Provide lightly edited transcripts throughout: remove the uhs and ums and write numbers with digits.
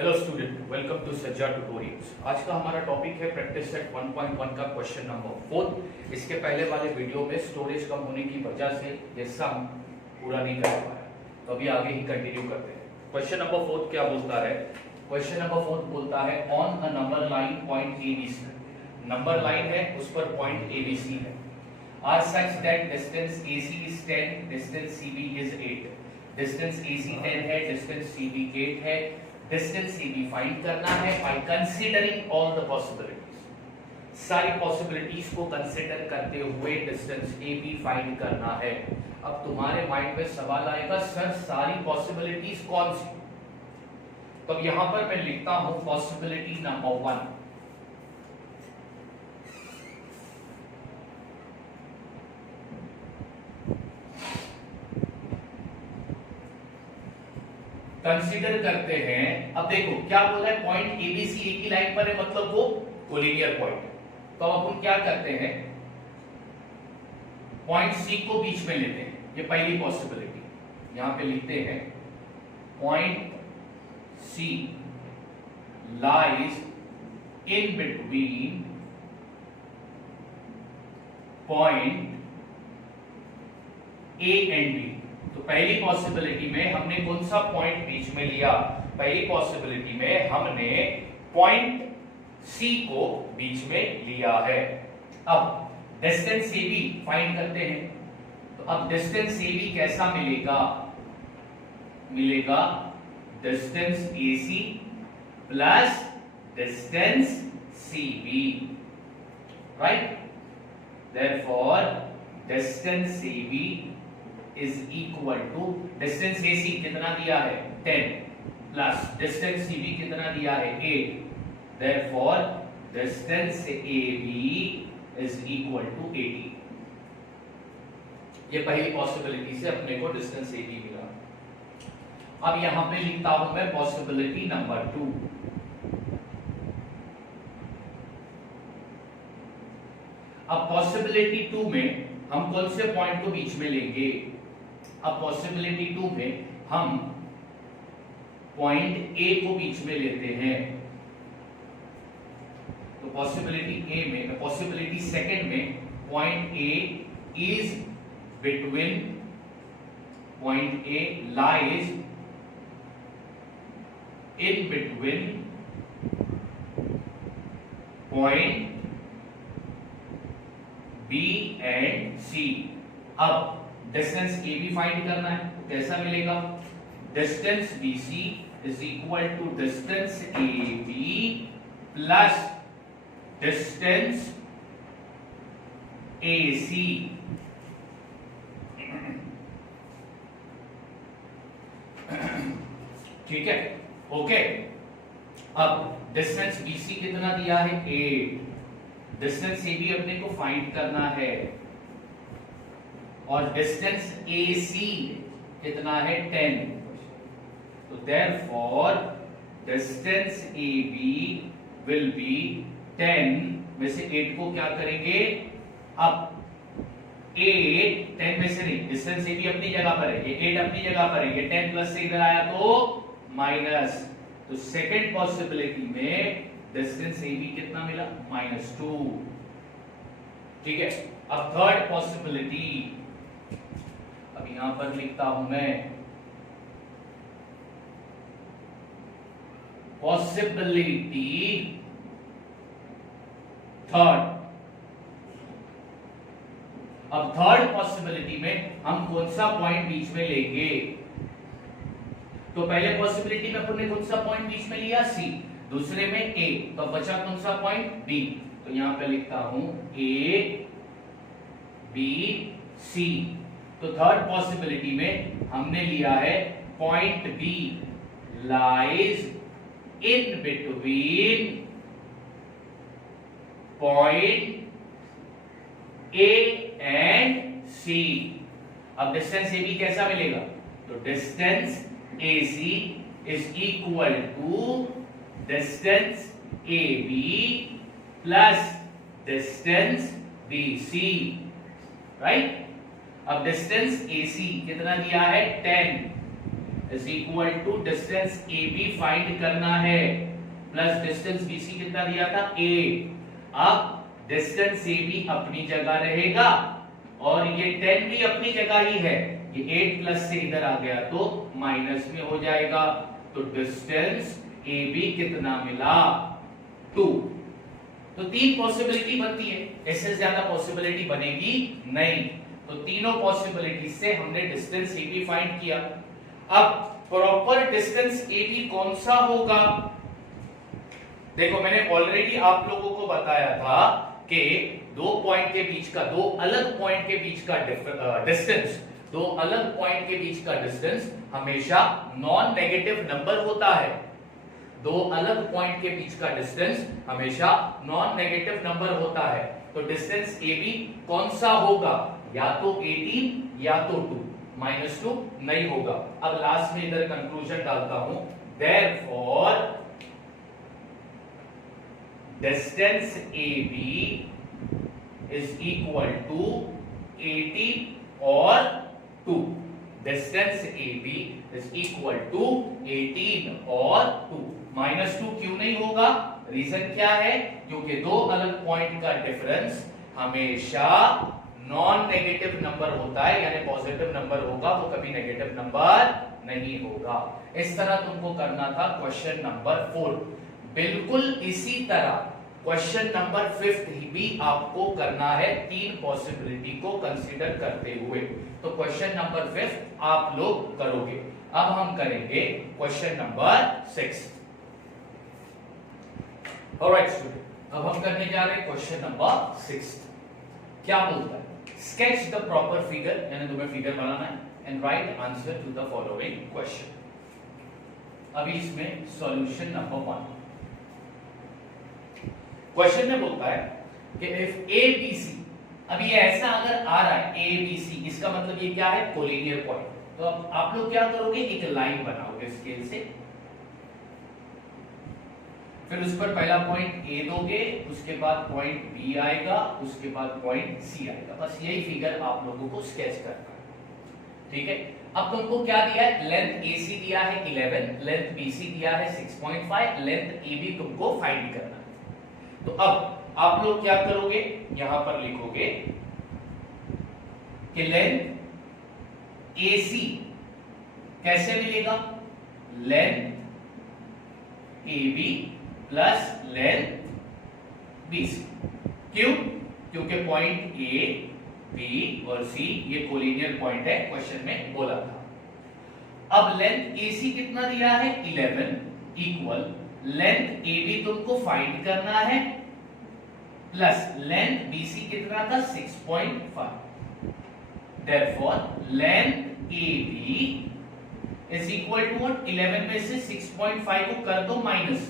Hello student, welcome to सज्जा tutorials. आज का हमारा टॉपिक है प्रैक्टिस सेट 1.1 का क्वेश्चन नंबर 4। इसके पहले वाले वीडियो में स्टोरेज कम होने की वजह से ये सम पूरा नहीं कर पाया, तो अभी आगे ही कंटिन्यू करते हैं। क्वेश्चन नंबर 4 क्या बोलता है? क्वेश्चन नंबर 4 बोलता है on a number line point ABC। Number line है, उस पर पॉइंट ABC है। Are such that distance AC is 10, distance CB is 8। Distance AC 10 है, डिस्टेंस CB 8 है। डिस्टेंस AB फाइंड करना है by considering all the possibilities. सारी possibilities को कंसीडर करते हुए डिस्टेंस AB फाइंड करना है। अब तुम्हारे माइंड में सवाल आएगा, सर सारी पॉसिबिलिटीज कौन सी? तो अब यहां पर मैं लिखता हूं पॉसिबिलिटी नंबर 1। कंसीडर करते हैं। अब देखो क्या बोल रहा है, पॉइंट ABC एक ही लाइन पर है, मतलब वो कोलिनियर पॉइंट है। तो अब अपन क्या करते हैं, पॉइंट C को बीच में लेते हैं। ये पहली पॉसिबिलिटी यहां पे लिखते हैं, point C lies in between point A and B। तो पहली पॉसिबिलिटी में हमने कौन सा पॉइंट बीच में लिया? पहली पॉसिबिलिटी में हमने पॉइंट C को बीच में लिया है। अब डिस्टेंस AB फाइंड करते हैं। तो अब डिस्टेंस AB कैसा मिलेगा? मिलेगा distance AC plus distance CB, right? Therefore distance AB is equal to distance AC कितना दिया है 10 प्लस डिस्टेंस CB कितना दिया है 8। therefore distance AB is equal to 80। ये पहली पॉसिबिलिटी से अपने को डिस्टेंस AB मिला। अब यहां पे लिखता हूं मैं पॉसिबिलिटी नंबर 2। अब पॉसिबिलिटी 2 में हम कौन से पॉइंट को बीच में लेंगे? अब पॉसिबिलिटी 2 में हम पॉइंट A को बीच में लेते हैं। तो पॉसिबिलिटी सेकंड में point A is between, point A lies in between point B and C। अब डिस्टेंस AB फाइंड करना है, तो कैसा मिलेगा? Distance BC is equal to distance AB plus distance AC। ठीक है, ओके। अब डिस्टेंस BC कितना दिया है 8। डिस्टेंस AB अपने को फाइंड करना है और डिस्टेंस AC कितना है 10। तो therefore distance AB will be 10 में से 8 को क्या करेंगे? अब 8 10 में से नहीं, डिस्टेंस AB अपनी जगह पर है, ये 8 अपनी जगह पर है, ये 10 प्लस से इधर आया तो माइनस। तो सेकंड पॉसिबिलिटी में डिस्टेंस AB कितना मिला? -2। ठीक है। अब थर्ड पॉसिबिलिटी, अब यहां पर लिखता हूं मैं पॉसिबिलिटी थर्ड। अब थर्ड पॉसिबिलिटी में हम कौन सा पॉइंट बीच में लेंगे? तो पहले पॉसिबिलिटी में अपन ने कौन सा पॉइंट बीच में लिया? C। दूसरे में A। तो बचा कौन सा पॉइंट? B। तो यहां पे लिखता हूं A B C। तो थर्ड पॉसिबिलिटी में हमने लिया है point B lies in between point A and C। अब डिस्टेंस AB कैसा मिलेगा? तो distance AC is equal to distance AB plus distance BC, right? अब डिस्टेंस AC कितना दिया है 10 is equal to distance A B find करना है प्लस डिस्टेंस बी सी कितना दिया था a। अब डिस्टेंस ए बी अपनी जगह रहेगा और ये 10 भी अपनी जगह ही है, ये 8 प्लस से इधर आ गया तो माइनस में हो जाएगा। तो डिस्टेंस ए बी कितना मिला 2। तो 3 पॉसिबिलिटी बनती है, इससे ज्यादा पॉसिबिलिटी बनेगी नहीं। तो तीनों पॉसिबिलिटी से हमने डिस्टेंस ए बी फाइंड किया। अब प्रॉपर डिस्टेंस ए बी कौन सा होगा? देखो मैंने ऑलरेडी आप लोगों को बताया था कि दो पॉइंट के बीच का, दो अलग पॉइंट के बीच का डिस्टेंस, दो अलग पॉइंट के बीच का डिस्टेंस हमेशा नॉन नेगेटिव नंबर होता है। दो अलग पॉइंट के बीच का डिस्टेंस हमेशा नॉन नेगेटिव नंबर होता है। तो डिस्टेंस ए बी कौन सा होगा? या तो 18 या तो 2, -2 नहीं होगा। अब लास्ट में इधर कंक्लूजन डालता हूं, therefore distance A B is equal to 18 और 2। Distance A B is equal to 18 और 2। -2 क्यों नहीं होगा? रीजन क्या है? क्योंकि दो अलग पॉइंट का डिफरेंस हमेशा नॉन नेगेटिव नंबर होता है, यानी पॉजिटिव नंबर होगा, वो कभी नेगेटिव नंबर नहीं होगा। इस तरह तुमको करना था क्वेश्चन नंबर 4। बिल्कुल इसी तरह क्वेश्चन नंबर 5 भी आपको करना है 3 पॉसिबिलिटी को कंसीडर करते हुए। तो क्वेश्चन नंबर 5 आप लोग करोगे। अब हम करेंगे क्वेश्चन नंबर 6। ऑलराइट स्टूडेंट, अब हम करने जा रहे हैं क्वेश्चन नंबर 6। क्या बोलता है? स्केच द प्रॉपर फिगर, यानी तुम्हें फिगर बनाना है, and write answer to the following question. अभी इसमें सॉल्यूशन नंबर 1। क्वेश्चन में बोलता है कि इफ ए बी सी, अब ये ऐसा अगर आ रहा है ए बी सी, इसका मतलब ये क्या है? Collinear point. तो अब आप लोग क्या करोगे? एक लाइन बनाओगे स्केल से, फिर उस पर पहला पॉइंट ए दोगे, उसके बाद पॉइंट बी आएगा, उसके बाद पॉइंट सी आएगा। बस यही फिगर आप लोगों को स्केच करना है, ठीक है। अब तुमको क्या दिया है? लेंथ ए सी दिया है 11, लेंथ बी सी दिया है 6.5, लेंथ ए बी तुमको फाइंड करना है। तो अब आप लोग क्या करोगे? यहां पर लिखोगे कि लेंथ ए सी कैसे मिलेगा? Length A B plus length B C. क्यों? क्योंकि पॉइंट ए बी और सी ये कोलिनियर पॉइंट है, क्वेश्चन में बोला था। अब लेंथ ए सी कितना दिया है? 11 इक्वल लेंथ ए बी तुमको फाइंड करना है प्लस लेंथ बी सी कितना था? 6.5। Therefore length A B is equal to 11 में से 6.5 को कर दो माइनस,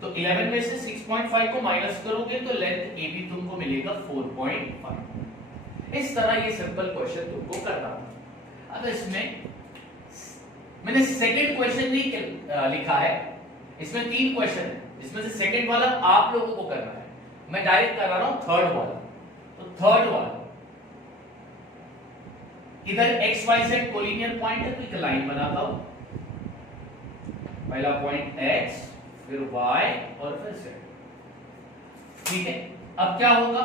तो 11 में से 6.5 को माइनस करोगे तो लेंथ ए बी तुमको मिलेगा 4.5। इस तरह ये सिंपल क्वेश्चन तुमको करना था। अब इसमें मैंने सेकंड क्वेश्चन नहीं लिखा है, इसमें 3 क्वेश्चन है, इसमें से सेकंड वाला आप लोगों को करना है, मैं डायरेक्ट करा रहा हूं थर्ड वाला। तो थर्ड वाला इधर X Y Z collinear point है, तो एक लाइन बनाता हूं, पहला पॉइंट एक्स, फिर वाई और फिर जेड, ठीक है। अब क्या होगा?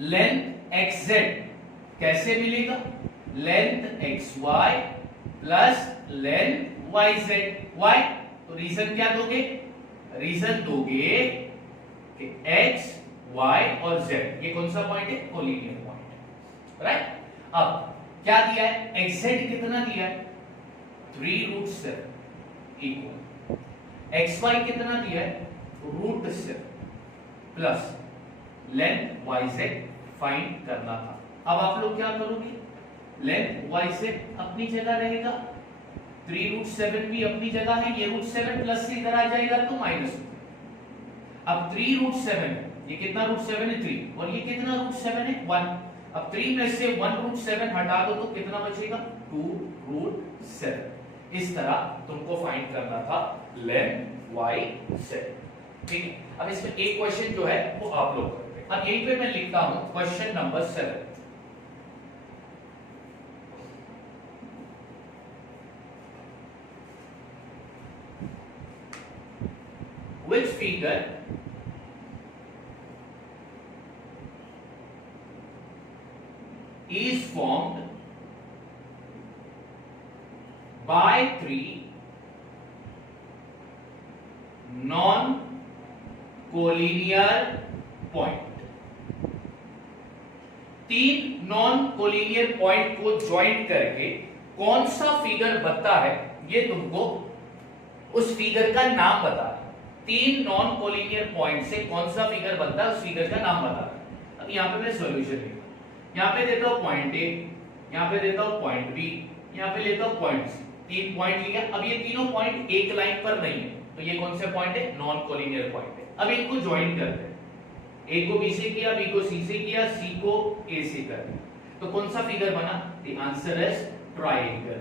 लेंथ एक्स जेड कैसे मिलेगा? Length X Y plus length Y Z. Why तो रीजन क्या दोगे? रीजन दोगे कि x, y और z ये कौन सा पॉइंट है? Collinear point, right. अब क्या दिया है? xz कितना दिया है? 3√7 इक्वल xy कितना दिया है? √7 प्लस लेंथ yz फाइंड करना था। अब आप लोग क्या करोगे? लेंथ yz अपनी जगह रहेगा, 3√7 भी अपनी जगह है, ये √7 प्लस से इधर आ जाएगा तो माइनस। अब 3√7 ये कितना √7 है? 3, और ये कितना √7 है? 1। अब 3 में से 1√7 हटा दो तो कितना बचेगा? 2√7। इस तरह तुमको फाइंड करना था लेंथ वाई जेड, ठीक है। अब इसमें एक क्वेश्चन जो है वो आप लोग करते हैं। अब यहीं पे मैं लिखता हूं question number 7। which figure is formed by 3 non-collinear point। 3 non-collinear point को ज्वाइंट करके कौन सा फिगर बनता है, ये तुमको उस फिगर का नाम बता है। 3 नॉन-कोलिनियर पॉइंट से कौन सा फिगर बनता है, उस फिगर का नाम बता है। अब यहाँ पे मैं सॉल्यूशन लिखता हूं, यहाँ पे देता हूं पॉइंट ए, यहाँ पे देता हूं पॉइंट बी, यहाँ पे लेता हूं पॉइंट सी। 3 पॉइंट लिया। अब ये तीनों पॉइंट एक लाइन पर नहीं है, तो ये कौन से पॉइंट है, नॉन-कोलिनियर पॉइंट है। अब इनको ज्वाइन करते हैं, ए को बी से किया, बी को सी से किया, सी को ए से कर दिया, तो कौन सा फिगर बना, the answer is triangle.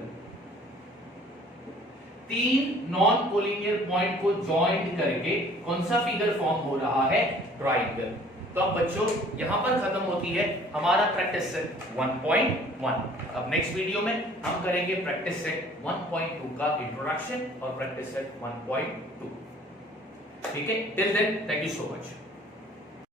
3 non-collinear point को ज्वाइंट करके कौन सा फिगर फॉर्म हो रहा है, ट्रायंगल। तो अब बच्चों यहां पर खत्म होती है हमारा प्रैक्टिस सेट 1.1। अब नेक्स्ट वीडियो में हम करेंगे प्रैक्टिस सेट 1.2 का इंट्रोडक्शन और प्रैक्टिस सेट 1.2। ठीक है, till then thank you so much.